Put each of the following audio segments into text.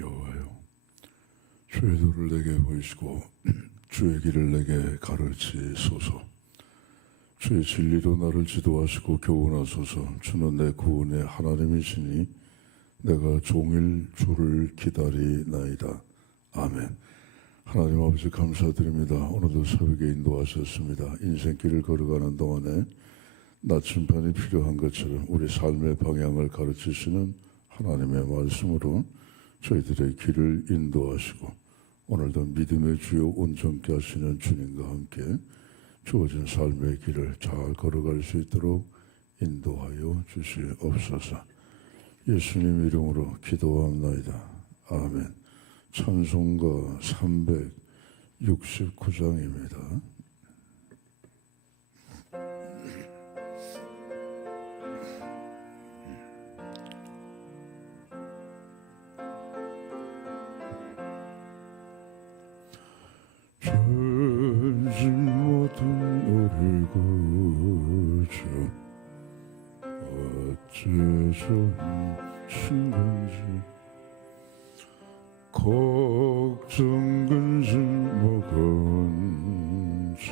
여호와여, 주의 도를 내게 보이시고 주의 길을 내게 가르치소서. 주의 진리로 나를 지도하시고 교훈하소서. 주는 내 구원의 하나님이시니 내가 종일 주를 기다리나이다. 아멘. 하나님 아버지 감사드립니다. 오늘도 새벽에 인도하셨습니다. 인생길을 걸어가는 동안에 나침반이 필요한 것처럼 우리 삶의 방향을 가르치시는 하나님의 말씀으로 저희들의 길을 인도하시고 오늘도 믿음의 주요 온전케 하시는 주님과 함께 주어진 삶의 길을 잘 걸어갈 수 있도록 인도하여 주시옵소서. 예수님 이름으로 기도합나이다. 아멘. 찬송가 369장입니다. 죄진 모든 우리 구주 어째서 친 건지 걱정 근심 먹은지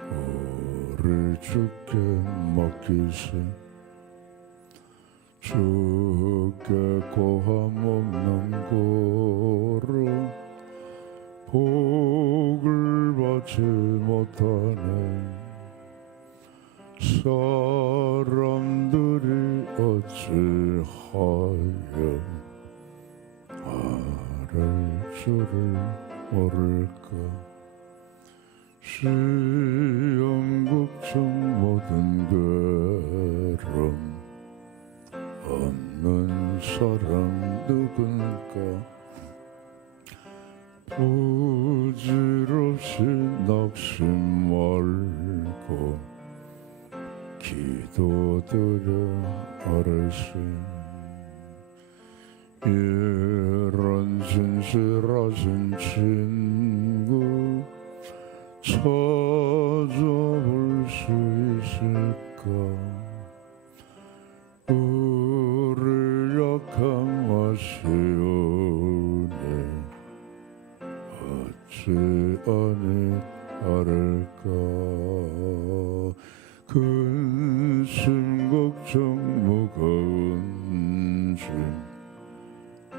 오래 주께 맡기세. 주께 고함 없는 고로 복을 받지 못하네. 사람들이 어찌하여 아를 줄을 모를까. 시험 걱정 모든 괴로움 없는 사람 누군가. 부질없이 낙심 말고 기도드려 아뢰시. 이런 진실하신 친구 찾아볼 수 있을까. 우리 약함 아시오니 어찌 아니하랄까. 근심 걱정 무거운 짐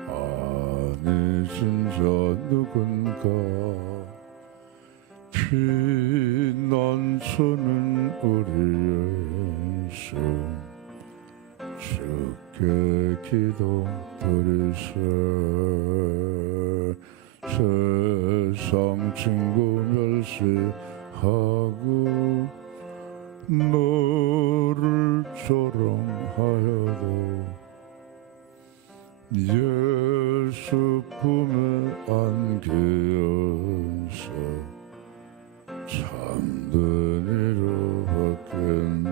아니신 자 누군가. 피난처는 우리 예수 주께 기도 드리세. 세상 친구 멸시하고 너를 조롱하여도 예수 품에 안기어서 참된 이로 받겠네.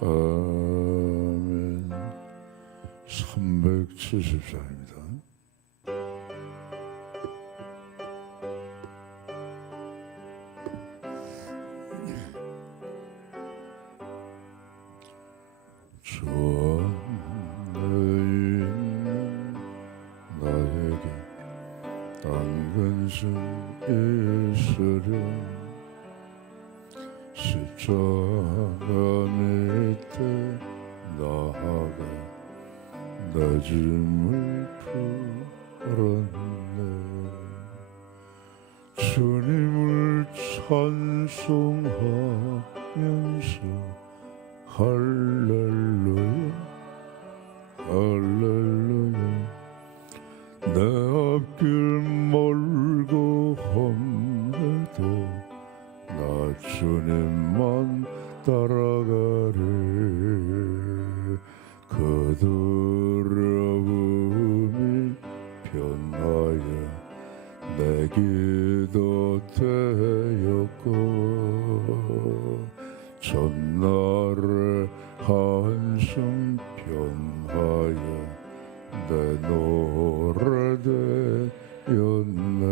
아멘. 370장입니다. 주 안에 있는 나에게 당근심 있으려. 십자가 밑에 나아가 내 짐을 풀었네. 주님을 찬송하면서 할렐루야 할렐루야. 내 앞길 멀고 험해도 나 주님만 따라가리. 그 두려움이 변하여 내 기도 되었고 전날의 한숨 변하여 내 노래 되었네.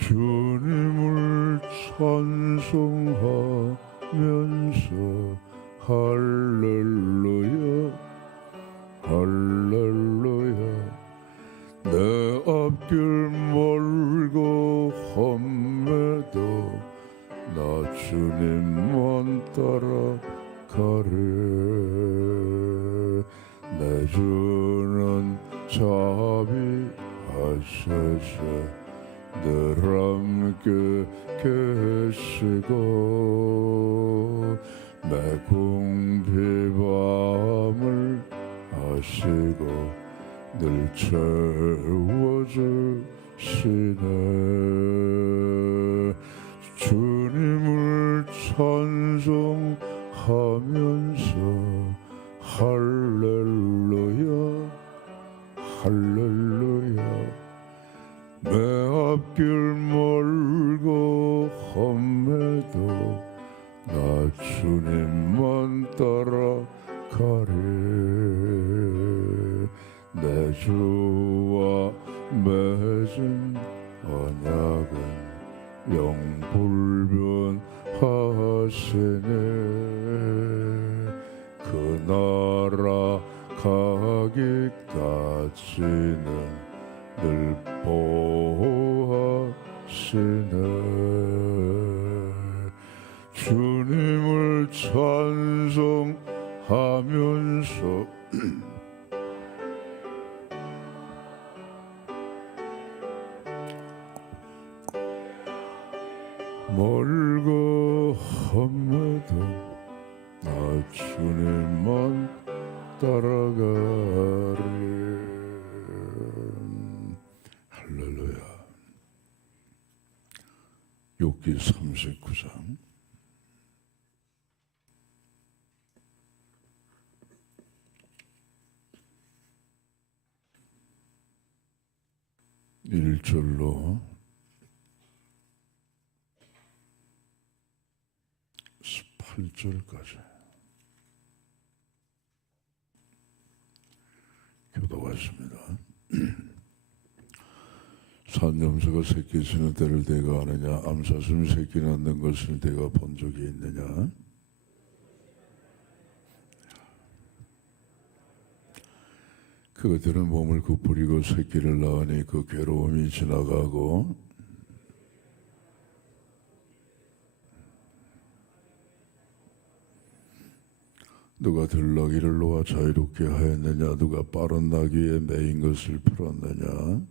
주님을 찬송하면서 할렐루야 할렐루야 내 앞길 멀고 험해도 나 주님만 따라가리 내 주는 자비하셔서 늘 함께 계시고 내 궁핍함을 아시고 늘 채워주시네 주님을 찬송하면서 할렐루야 할렐루야 내 앞길 멀고 험해도 나 주님만 따라가리 내 주와 맺은 언약은 영불변하시네 그 나라 가기까지는 늘 보호하시네 주님을 찬송하면서 멀고 험해도 나 주님만 따라가리 할렐루야 욥기 39장 1절로 18절까지 교도하십니다. 산염소가 새끼 치는 때를 내가 아느냐 암사슴이 새끼 낳는 것을 내가 본 적이 있느냐 그것들은 몸을 구부리고 새끼를 낳으니 그 괴로움이 지나가고 누가 들나귀를 놓아 자유롭게 하였느냐 누가 빠른 나귀에 매인 것을 풀었느냐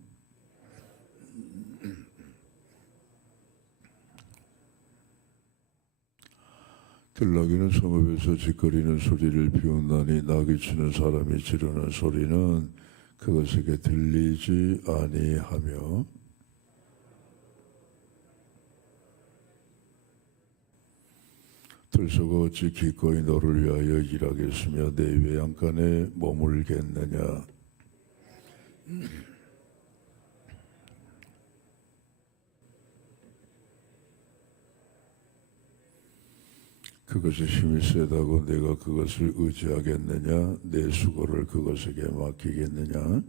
들나귀는 성읍에서 짓거리는 소리를 비웃나니 나귀 치는 사람이 지르는 소리는 그것에게 들리지 아니하며 들소가 어찌 기꺼이 너를 위하여 일하겠으며 내 외양간에 머물겠느냐 그것이 힘이 세다고 내가 그것을 의지하겠느냐 내 수고를 그것에게 맡기겠느냐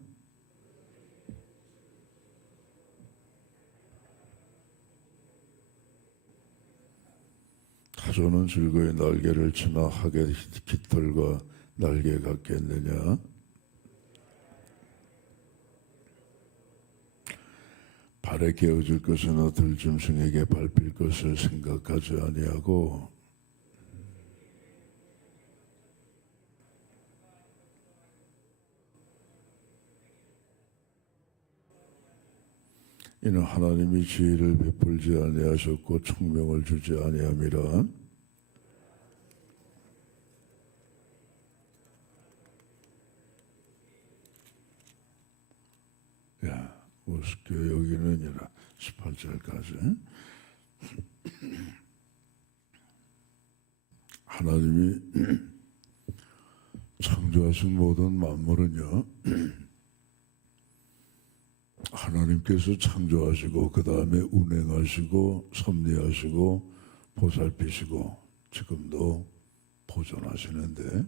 타조는 즐거이 날개를 치나 하게 깃털과 날개 같겠느냐 발에 깨어질 것이나 들짐승에게 밟힐 것을 생각하지 아니하고 이는 하나님이 지혜를 베풀지 아니하셨고 총명을 주지 아니함이라 우습게 여기는이라 18절까지 하나님이 창조하신 모든 만물은요 하나님께서 창조하시고 그 다음에 운행하시고 섭리하시고 보살피시고 지금도 보존하시는데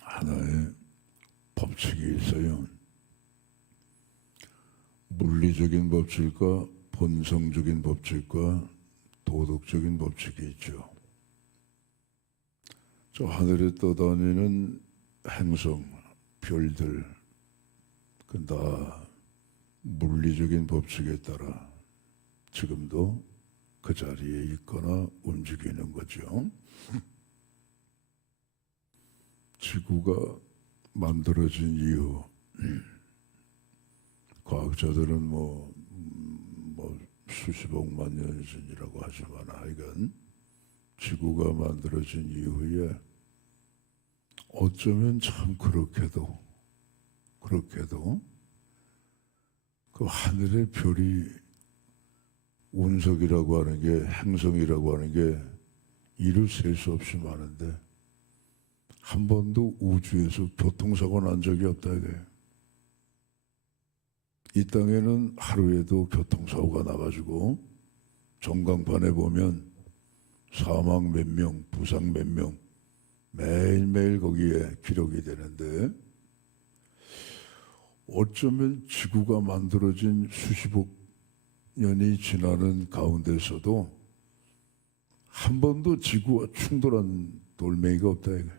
하나의 법칙이 있어요. 물리적인 법칙과 본성적인 법칙과 도덕적인 법칙이 있죠. 저 하늘에 떠다니는 행성, 별들, 그건 다 물리적인 법칙에 따라 지금도 그 자리에 있거나 움직이는 거죠. 지구가 만들어진 이후 과학자들은 뭐 수십억만 년 전이라고 하지만 하여간 지구가 만들어진 이후에 어쩌면 참 그렇게도 그 하늘의 별이 운석이라고 하는 게 행성이라고 하는 게 이루 셀 수 없이 많은데 한 번도 우주에서 교통사고 난 적이 없다 이게. 이 땅에는 하루에도 교통사고가 나가지고 전광판에 보면 사망 몇 명, 부상 몇 명 매일매일 거기에 기록이 되는데 어쩌면 지구가 만들어진 수십억 년이 지나는 가운데서도 한 번도 지구와 충돌한 돌멩이가 없다 이게.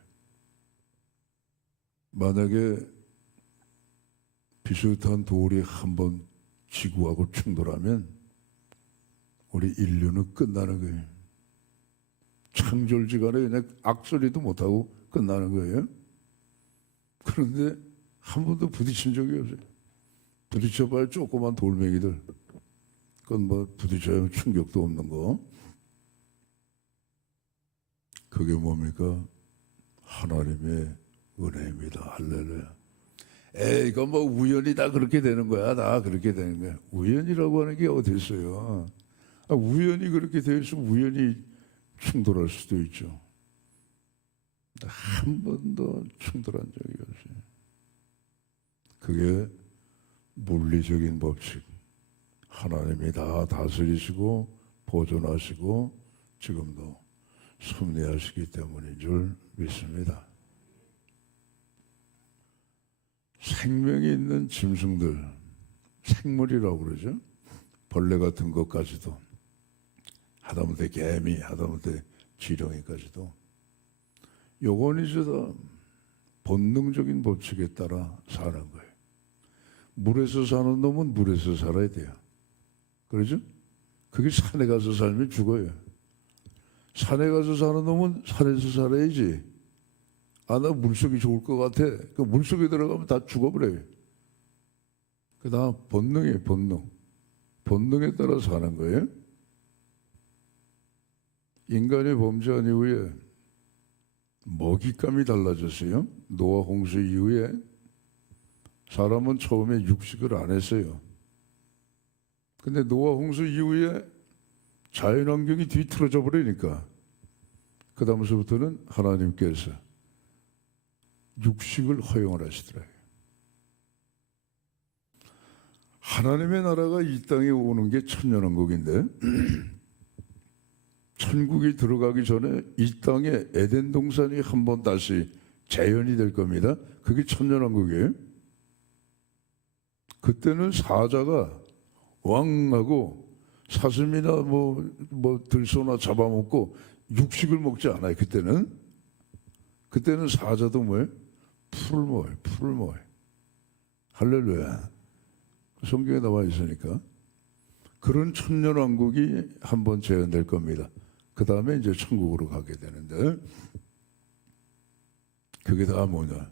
만약에 비슷한 돌이 한 번 지구하고 충돌하면 우리 인류는 끝나는 거예요. 창졸지간에 그냥 악소리도 못하고 끝나는 거예요. 그런데 한 번도 부딪힌 적이 없어요. 부딪혀봐야 조그만 돌멩이들. 그건 뭐 부딪혀야 충격도 없는 거. 그게 뭡니까? 하나님의 은혜입니다. 할렐루야. 이건 뭐 우연히 다 그렇게 되는 거야. 다 그렇게 되는 거야. 우연이라고 하는 게 어디 있어요? 우연히 그렇게 되어 있으면 우연히 충돌할 수도 있죠. 한 번도 충돌한 적이 없어요. 그게 물리적인 법칙. 하나님이 다 다스리시고 보존하시고 지금도 섭리하시기 때문인 줄 믿습니다. 생명이 있는 짐승들, 생물이라고 그러죠. 벌레 같은 것까지도, 하다못해 개미, 하다못해 지렁이까지도 요건 이제 다 본능적인 법칙에 따라 사는 거예요. 물에서 사는 놈은 물에서 살아야 돼요. 그러죠? 그게 산에 가서 살면 죽어요. 산에 가서 사는 놈은 산에서 살아야지. 나 물속이 좋을 것 같아. 그 물속에 들어가면 다 죽어버려요. 그 다음 본능이에요, 본능. 본능에 따라 사는 거예요. 인간이 범죄한 이후에 먹잇감이 달라졌어요. 노아 홍수 이후에 사람은 처음에 육식을 안 했어요. 근데 노아 홍수 이후에 자연환경이 뒤틀어져 버리니까 그 다음서부터는 하나님께서 육식을 허용을 하시더라고요. 하나님의 나라가 이 땅에 오는 게 천년왕국인데 천국이 들어가기 전에 이 땅에 에덴 동산이 한번 다시 재현이 될 겁니다. 그게 천년왕국이에요. 그때는 사자가 왕하고 사슴이나 뭐 들소나 잡아먹고 육식을 먹지 않아요. 그때는 사자도 뭐예요? 풀을 먹어요. 할렐루야. 성경에 나와 있으니까. 그런 천년왕국이 한번 재현될 겁니다. 그 다음에 이제 천국으로 가게 되는데 그게 다 뭐냐?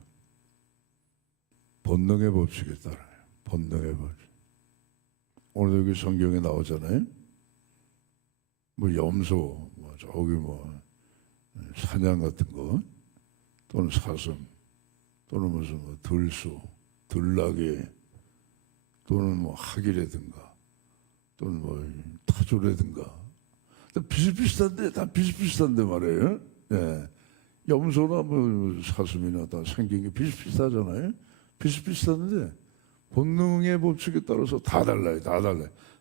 본능의 법칙에 따라요. 본능의 법칙. 오늘 여기 성경에 나오잖아요. 뭐 염소, 저기 사냥 같은 거, 또는 사슴, 또는 무슨 들소, 들나귀, 또는 하기라든가, 또는 타조라든가. 다 비슷비슷한데 말이에요. 예. 염소나 사슴이나 다 생긴 게 비슷비슷하잖아요. 비슷비슷한데 본능의 법칙에 따라서 다 달라요.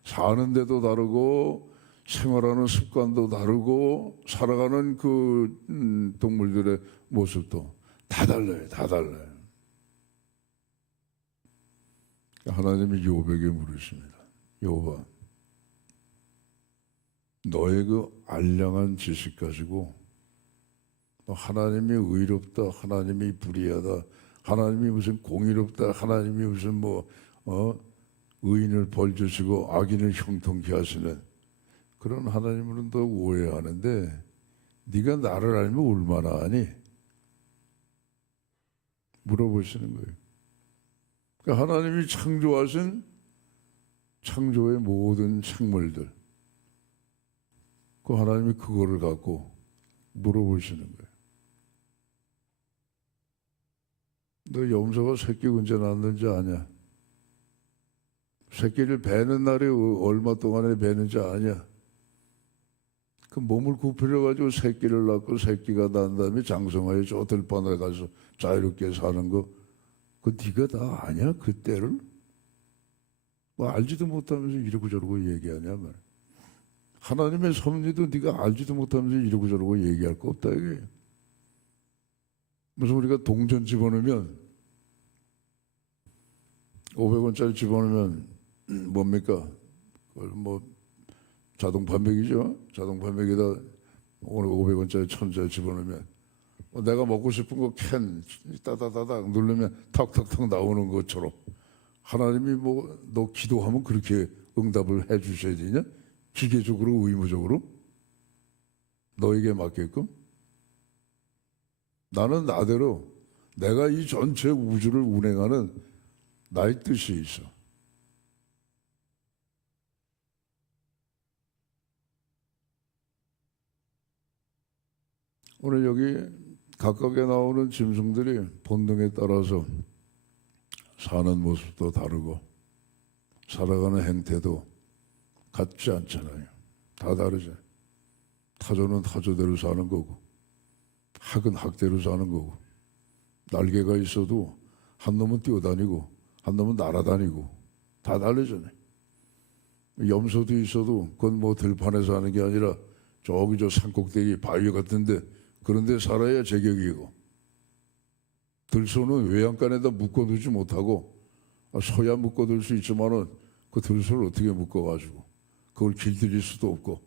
사는 데도 다르고 생활하는 습관도 다르고 살아가는 그 동물들의 모습도 다 달라요. 하나님이 욥에게 물으십니다. 욥아, 너의 그 알량한 지식 가지고 하나님이 의롭다, 하나님이 불의하다, 하나님이 무슨 공의롭다, 하나님이 무슨 의인을 벌 주시고 악인을 형통케 하시는 그런 하나님으로는 더 오해하는데, 네가 나를 알면 얼마나 아니? 물어보시는 거예요. 그러니까 하나님이 창조하신 창조의 모든 생물들, 그 하나님이 그거를 갖고 물어보시는 거예요. 너 염소가 새끼 언제 낳는지 아냐? 새끼를 베는 날이 얼마 동안에 베는지 아냐? 그 몸을 굽히려 가지고 새끼를 낳고 새끼가 난 다음에 장성하여 저 들판에 가서 자유롭게 사는 거, 그 네가 다 아냐? 그때를 알지도 못하면서 이러고 저러고 얘기하냐 말이야. 하나님의 섭리도 네가 알지도 못하면서 이러고 저러고 얘기할 거 없다 이게. 무슨 우리가 동전 집어넣으면 500원짜리 집어넣으면 뭡니까? 자동 판매기죠. 자동 판매기에다 오늘 500원짜리 1000원짜리 집어넣으면 내가 먹고 싶은 거 캔 따다다닥 누르면 탁탁탁 나오는 것처럼 하나님이 너 기도하면 그렇게 응답을 해 주셔야 되냐? 기계적으로 의무적으로 너에게 맞게끔. 나는 나대로 내가 이 전체 우주를 운행하는 나의 뜻이 있어. 오늘 여기 각각에 나오는 짐승들이 본능에 따라서 사는 모습도 다르고 살아가는 행태도 같지 않잖아요. 다 다르죠. 타조는 타조대로 사는 거고 학은 학대로 사는 거고, 날개가 있어도 한 놈은 뛰어다니고 한 놈은 날아다니고 다 다르잖아요. 염소도 있어도 그건 들판에서 하는 게 아니라 저기 저 산꼭대기 바위 같은데 그런 데 살아야 제격이고, 들소는 외양간에다 묶어두지 못하고 서야 묶어둘 수 있지만은 그 들소를 어떻게 묶어가지고 그걸 길들일 수도 없고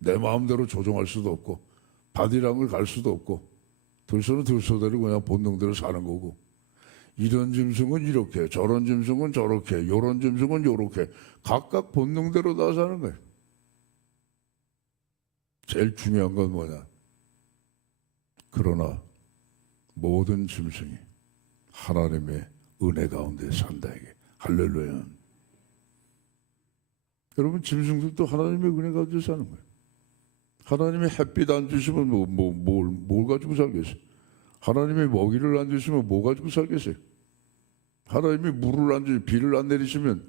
내 마음대로 조종할 수도 없고 바디랑을 갈 수도 없고, 들소는 들소대로 그냥 본능대로 사는 거고, 이런 짐승은 이렇게, 저런 짐승은 저렇게, 요런 짐승은 요렇게 각각 본능대로 다 사는 거예요. 제일 중요한 건 뭐냐? 그러나 모든 짐승이 하나님의 은혜 가운데 산다 이게. 할렐루야. 여러분, 짐승들도 하나님의 은혜 가운데 사는 거예요. 하나님이 햇빛 안 주시면 뭘 가지고 살겠어요? 하나님이 먹이를 안 주시면 뭐 가지고 살겠어요? 하나님이 물을 안 주시면, 비를 안 내리시면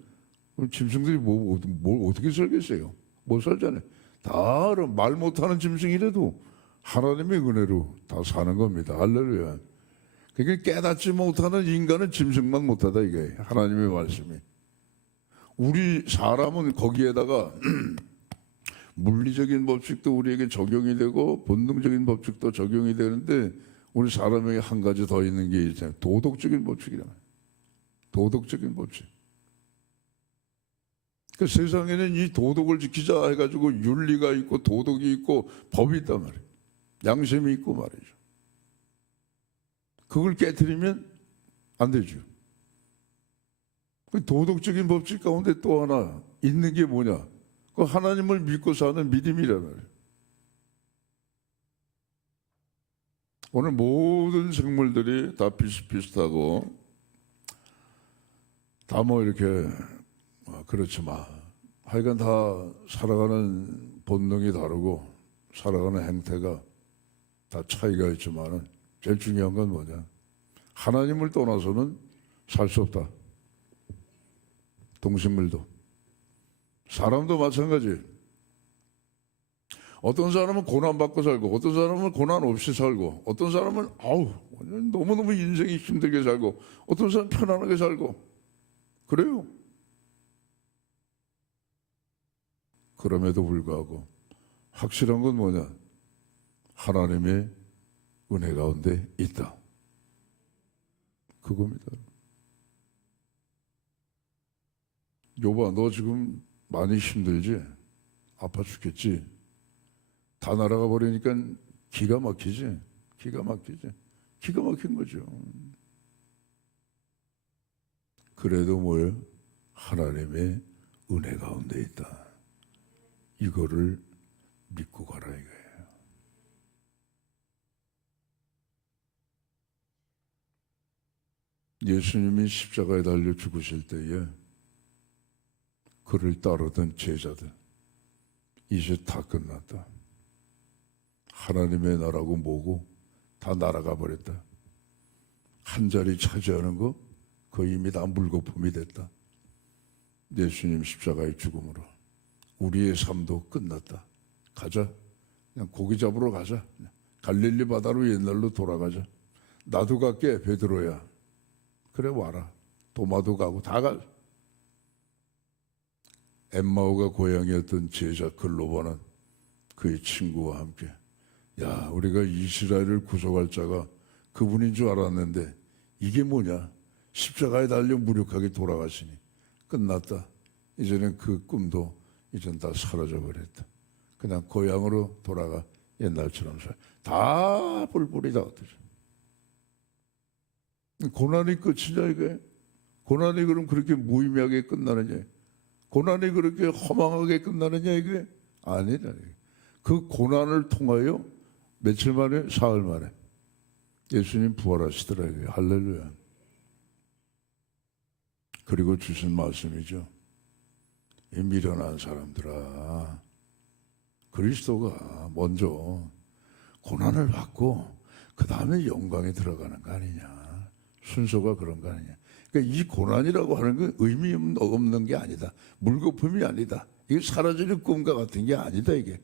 짐승들이 뭘 어떻게 살겠어요? 못 살잖아요. 다 말 못하는 짐승이라도 하나님의 은혜로 다 사는 겁니다. 할렐루야. 그러니까 깨닫지 못하는 인간은 짐승만 못하다 이게 하나님의 말씀이. 우리 사람은 거기에다가 물리적인 법칙도 우리에게 적용이 되고 본능적인 법칙도 적용이 되는데, 우리 사람에게 한 가지 더 있는 게 있잖아요. 도덕적인 법칙이란 말이에요. 도덕적인 법칙. 그 세상에는 이 도덕을 지키자 해가지고 윤리가 있고 도덕이 있고 법이 있단 말이에요. 양심이 있고 말이죠. 그걸 깨트리면 안 되죠. 그 도덕적인 법칙 가운데 또 하나 있는 게 뭐냐? 그 하나님을 믿고 사는 믿음이란 말이에요. 오늘 모든 생물들이 다 비슷비슷하고 다 이렇게 그렇지만 하여간 다 살아가는 본능이 다르고 살아가는 행태가 다 차이가 있지만은 제일 중요한 건 뭐냐? 하나님을 떠나서는 살 수 없다. 동식물도, 사람도 마찬가지. 어떤 사람은 고난 받고 살고, 어떤 사람은 고난 없이 살고, 어떤 사람은 너무너무 인생이 힘들게 살고, 어떤 사람은 편안하게 살고 그래요. 그럼에도 불구하고 확실한 건 뭐냐? 하나님의 은혜 가운데 있다. 그겁니다. 여보, 너 지금 많이 힘들지? 아파 죽겠지? 다 날아가 버리니까 기가 막히지? 기가 막히죠. 기가 막힌 거죠. 그래도 뭐예요? 하나님의 은혜 가운데 있다. 이거를 믿고 가라 이거예요. 예수님이 십자가에 달려 죽으실 때에 그를 따르던 제자들, 이제 다 끝났다. 하나님의 나라고 뭐고 다 날아가 버렸다. 한 자리 차지하는 거 그 이미 다 물거품이 됐다. 예수님 십자가의 죽음으로 우리의 삶도 끝났다. 가자. 그냥 고기 잡으러 가자. 갈릴리 바다로 옛날로 돌아가자. 나도 갈게 베드로야. 그래 와라. 도마도 가고 다 가. 엠마오가 고향이었던 제자 글로바는 그의 친구와 함께 야 우리가 이스라엘을 구속할 자가 그분인 줄 알았는데 이게 뭐냐. 십자가에 달려 무력하게 돌아가시니 끝났다. 이제는 그 꿈도 이젠 다 사라져버렸다. 그냥 고향으로 돌아가 옛날처럼 살. 다 뿔뿔이 다 흩어져. 고난이 끝이냐 이게? 고난이 그럼 그렇게 무의미하게 끝나느냐? 고난이 그렇게 허망하게 끝나느냐 이게? 아니다. 그 고난을 통하여 며칠 만에 사흘 만에 예수님 부활하시더라고요. 할렐루야. 그리고 주신 말씀이죠. 이 미련한 사람들아, 그리스도가 먼저 고난을 받고 그 다음에 영광에 들어가는 거 아니냐. 순서가 그런 거 아니냐. 그러니까 이 고난이라고 하는 건 의미 없는 게 아니다. 물거품이 아니다. 이게 사라지는 꿈과 같은 게 아니다. 이게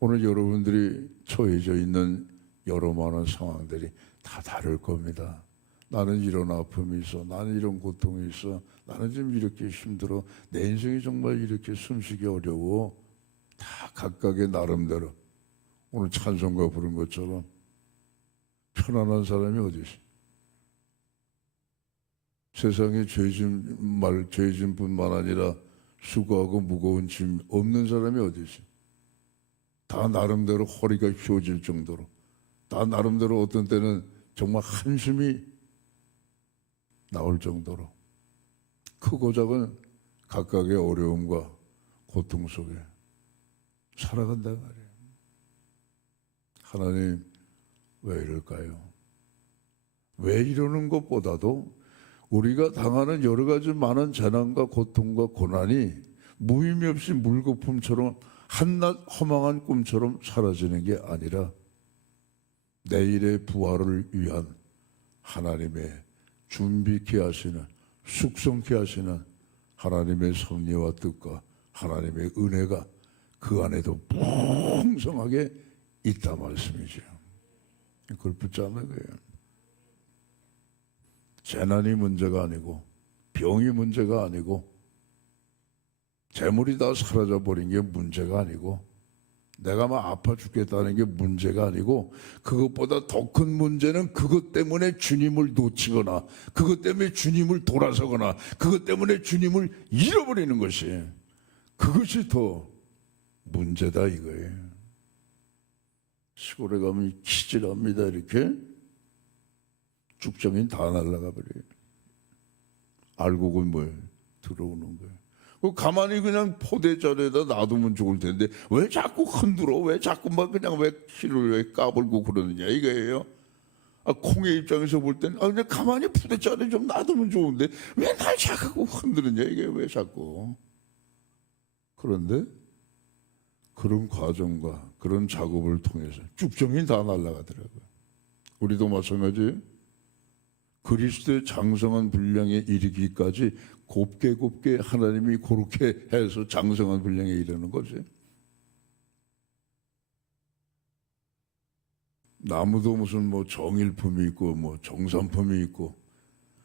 오늘 여러분들이 처해져 있는 여러 많은 상황들이 다 다를 겁니다. 나는 이런 아픔이 있어. 나는 이런 고통이 있어. 나는 지금 이렇게 힘들어. 내 인생이 정말 이렇게 숨쉬기 어려워. 다 각각의 나름대로 오늘 찬송가 부른 것처럼 편안한 사람이 어디 있어? 세상에 죄진 뿐만 아니라 수고하고 무거운 짐 없는 사람이 어디 있어? 다 나름대로 허리가 휘어질 정도로, 다 나름대로 어떤 때는 정말 한숨이 나올 정도로 크고 작은 각각의 어려움과 고통 속에 살아간단 말이에요. 하나님 왜 이럴까요? 왜 이러는 것보다도 우리가 당하는 여러 가지 많은 재난과 고통과 고난이 무의미 없이 물거품처럼 한낱 허망한 꿈처럼 사라지는 게 아니라 내일의 부활을 위한 하나님의 준비케 하시는, 숙성케 하시는 하나님의 섭리와 뜻과 하나님의 은혜가 그 안에도 풍성하게 있다 말씀이죠. 그걸 붙잡는 거예요. 재난이 문제가 아니고 병이 문제가 아니고 재물이 다 사라져버린 게 문제가 아니고 내가 막 아파 죽겠다는 게 문제가 아니고 그것보다 더 큰 문제는 그것 때문에 주님을 놓치거나 그것 때문에 주님을 돌아서거나 그것 때문에 주님을 잃어버리는 것이 그것이 더 문제다 이거예요. 시골에 가면 키질합니다. 이렇게 쭉정이 다 날아가 버려요. 알고 보면 뭐예요? 들어오는 거예요. 가만히 그냥 포대자리에다 놔두면 좋을 텐데 왜 자꾸 흔들어? 왜 자꾸만 그냥 왜 키를 왜 까불고 그러느냐 이거예요. 콩의 입장에서 볼 때는 그냥 가만히 포대자리에 좀 놔두면 좋은데 왜 날 자꾸 흔드느냐 이게 왜 자꾸. 그런데 그런 과정과 그런 작업을 통해서 쭉정이 다 날아가더라고요. 우리도 마찬가지예요. 그리스도의 장성한 분량에 이르기까지 곱게 하나님이 그렇게 해서 장성한 분량에 이르는 거지. 나무도 무슨 뭐 정일품이 있고 뭐 정산품이 있고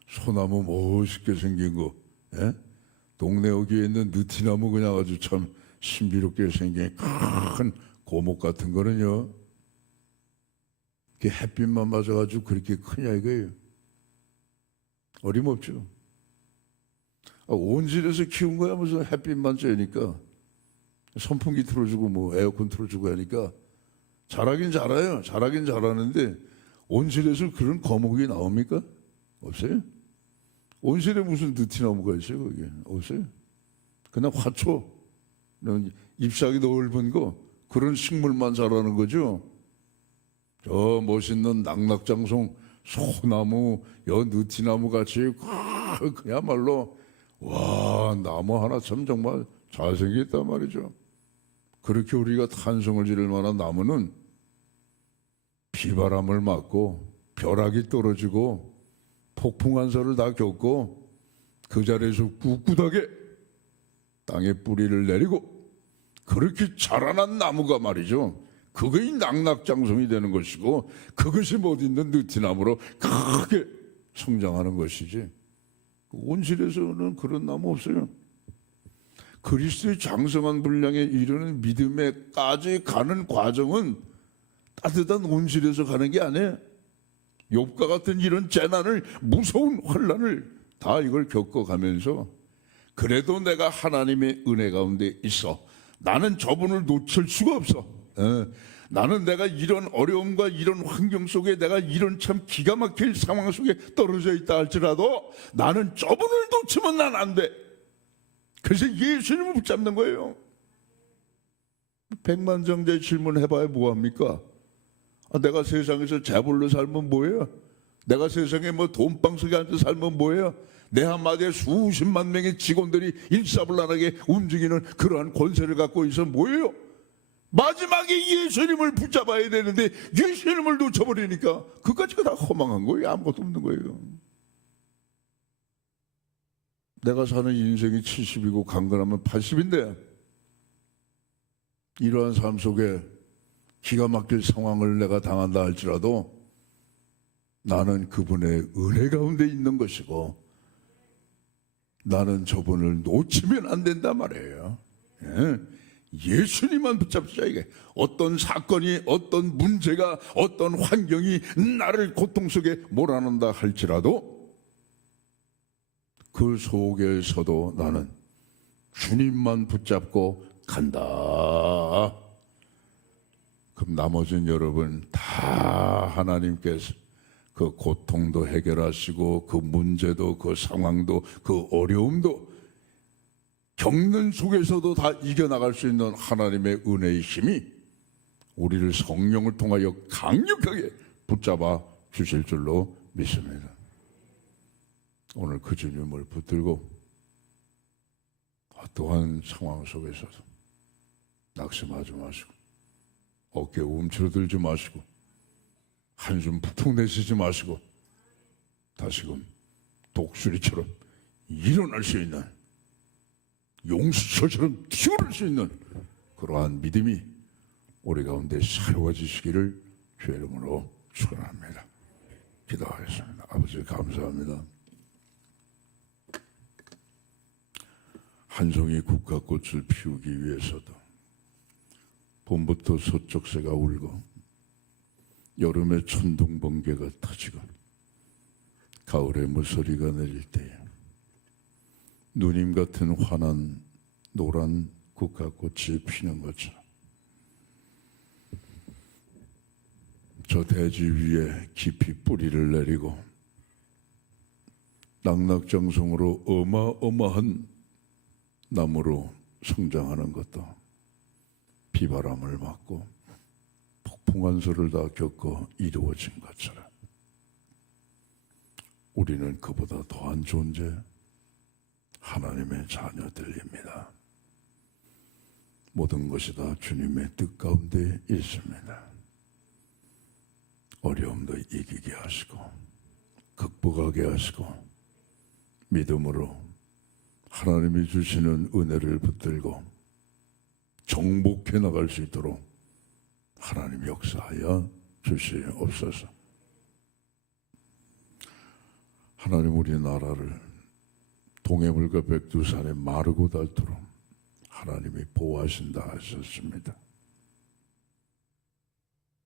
소나무 멋있게 생긴 거, 예? 동네 여기에 있는 느티나무 그냥 아주 참 신비롭게 생긴 큰 고목 같은 거는요. 그게 햇빛만 맞아가지고 그렇게 크냐 이거예요. 어림없죠. 온실에서 키운 거야 무슨 햇빛만 쬐니까 선풍기 틀어주고 뭐 에어컨 틀어주고 하니까 자라긴 자라요. 자라긴 자라는데 온실에서 그런 거목이 나옵니까? 없어요. 온실에 무슨 느티나무가 있어요? 거기 없어요. 그냥 화초, 잎사귀 넓은 거, 그런 식물만 자라는 거죠. 저 멋있는 낙낙장송, 소나무, 느티나무 같이 그야말로 와, 나무 하나 참 정말 잘생겼단 말이죠. 그렇게 우리가 탄성을 지를 만한 나무는 비바람을 맞고 벼락이 떨어지고 폭풍 한사를 다 겪고 그 자리에서 꿋꿋하게 땅에 뿌리를 내리고 그렇게 자라난 나무가 말이죠. 그것이 낙낙장성이 되는 것이고 그것이 못 있는 느티나무로 크게 성장하는 것이지. 온실에서는 그런 나무 없어요. 그리스도의 장성한 분량에 이르는 믿음에까지 가는 과정은 따뜻한 온실에서 가는 게 아니에요. 욥과 같은 이런 재난을, 무서운 환난을 다 이걸 겪어가면서 그래도 내가 하나님의 은혜 가운데 있어. 나는 저분을 놓칠 수가 없어. 나는 내가 이런 어려움과 이런 환경 속에 내가 이런 참 기가 막힐 상황 속에 떨어져 있다 할지라도 나는 저분을 놓치면 난 안 돼. 그래서 예수님을 붙잡는 거예요. 백만장자의 질문 해봐야 뭐합니까? 내가 세상에서 재벌로 살면 뭐예요? 내가 세상에 뭐 돈방 속에 앉아 살면 뭐예요? 내 한마디에 수십만 명의 직원들이 일사불란하게 움직이는 그러한 권세를 갖고 있어 뭐예요? 마지막에 예수님을 붙잡아야 되는데 예수님을 놓쳐버리니까 그까지가 다 허망한 거예요. 아무것도 없는 거예요. 내가 사는 인생이 70이고 강건하면 80인데 이러한 삶 속에 기가 막힐 상황을 내가 당한다 할지라도 나는 그분의 은혜 가운데 있는 것이고 나는 저분을 놓치면 안 된단 말이에요. 예수님만 붙잡자. 이게 어떤 사건이, 어떤 문제가, 어떤 환경이 나를 고통 속에 몰아넣는다 할지라도 그 속에서도 나는 주님만 붙잡고 간다. 그럼 나머지는 여러분 다 하나님께서 그 고통도 해결하시고 그 문제도 그 상황도 그 어려움도 겪는 속에서도 다 이겨나갈 수 있는 하나님의 은혜의 힘이 우리를 성령을 통하여 강력하게 붙잡아 주실 줄로 믿습니다. 오늘 그 주님을 붙들고 어떠한 상황 속에서도 낙심하지 마시고 어깨 움츠러들지 마시고 한숨 푹푹 내쉬지 마시고 다시금 독수리처럼 일어날 수 있는 용수철처럼 튀어날 수 있는 그러한 믿음이 우리 가운데 새로워지시기를 주의 이름으로 축원합니다. 기도하겠습니다. 아버지 감사합니다. 한 송이 국화꽃을 피우기 위해서도 봄부터 서쪽새가 울고 여름에 천둥번개가 터지고 가을에 물소리가 내릴 때에 누님 같은 환한 노란 국화꽃이 피는 것처럼 저 대지 위에 깊이 뿌리를 내리고 낙낙장성으로 어마어마한 나무로 성장하는 것도 비바람을 맞고 폭풍한소를 다 겪어 이루어진 것처럼 우리는 그보다 더한 존재 하나님의 자녀들입니다. 모든 것이 다 주님의 뜻 가운데 있습니다. 어려움도 이기게 하시고 극복하게 하시고 믿음으로 하나님이 주시는 은혜를 붙들고 정복해 나갈 수 있도록 하나님 역사하여 주시옵소서. 하나님 우리 나라를 동해물과 백두산에 마르고 닳도록 하나님이 보호하신다 하셨습니다.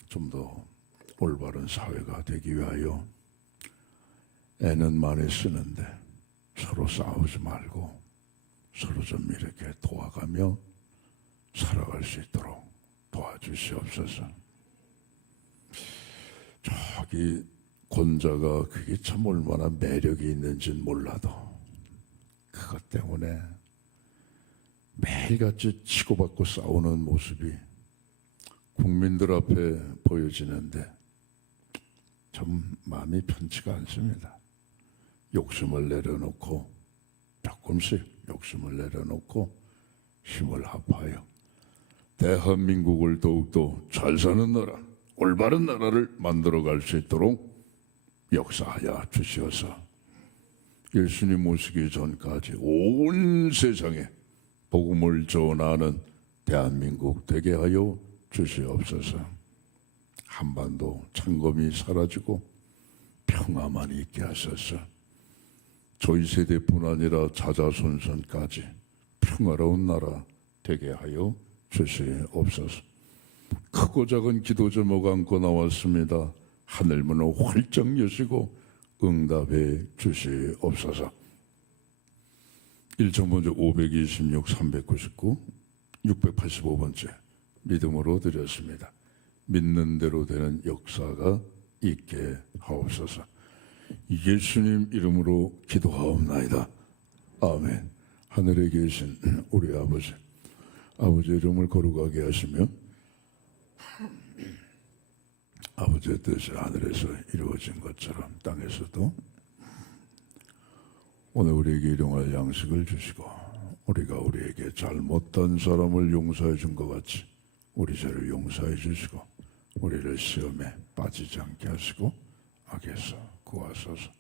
좀 더 올바른 사회가 되기 위하여 애는 많이 쓰는데 서로 싸우지 말고 서로 좀 이렇게 도와가며 살아갈 수 있도록 도와주시옵소서. 저 자기 권자가 그게 참 얼마나 매력이 있는지는 몰라도 그것 때문에 매일같이 치고받고 싸우는 모습이 국민들 앞에 보여지는데 좀 마음이 편치가 않습니다. 욕심을 내려놓고 조금씩 욕심을 내려놓고 힘을 합하여 대한민국을 더욱더 잘 사는 나라, 올바른 나라를 만들어갈 수 있도록 역사하여 주시어서 예수님 오시기 전까지 온 세상에 복음을 전하는 대한민국 되게 하여 주시옵소서. 한반도 창검이 사라지고 평화만 있게 하소서. 저희 세대뿐 아니라 자자손손까지 평화로운 나라 되게 하여 주시옵소서. 크고 작은 기도 제목 안고 나왔습니다. 하늘문을 활짝 여시고 응답해 주시옵소서. 1천 번째 526, 399, 685번째 믿음으로 드렸습니다. 믿는 대로 되는 역사가 있게 하옵소서. 예수님 이름으로 기도하옵나이다. 아멘. 하늘에 계신 우리 아버지, 아버지의 이름을 거룩하게 하시며 아버지의 뜻이 하늘에서 이루어진 것처럼 땅에서도 오늘 우리에게 일용할 양식을 주시고 우리가 우리에게 잘못한 사람을 용서해 준 것 같이 우리 죄를 용서해 주시고 우리를 시험에 빠지지 않게 하시고 악에서 구하소서.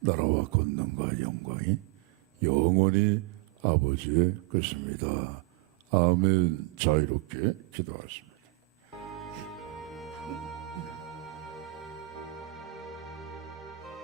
나라와 권능과 영광이 영원히 아버지의 것입니다. 아멘. 자유롭게 기도하십니다.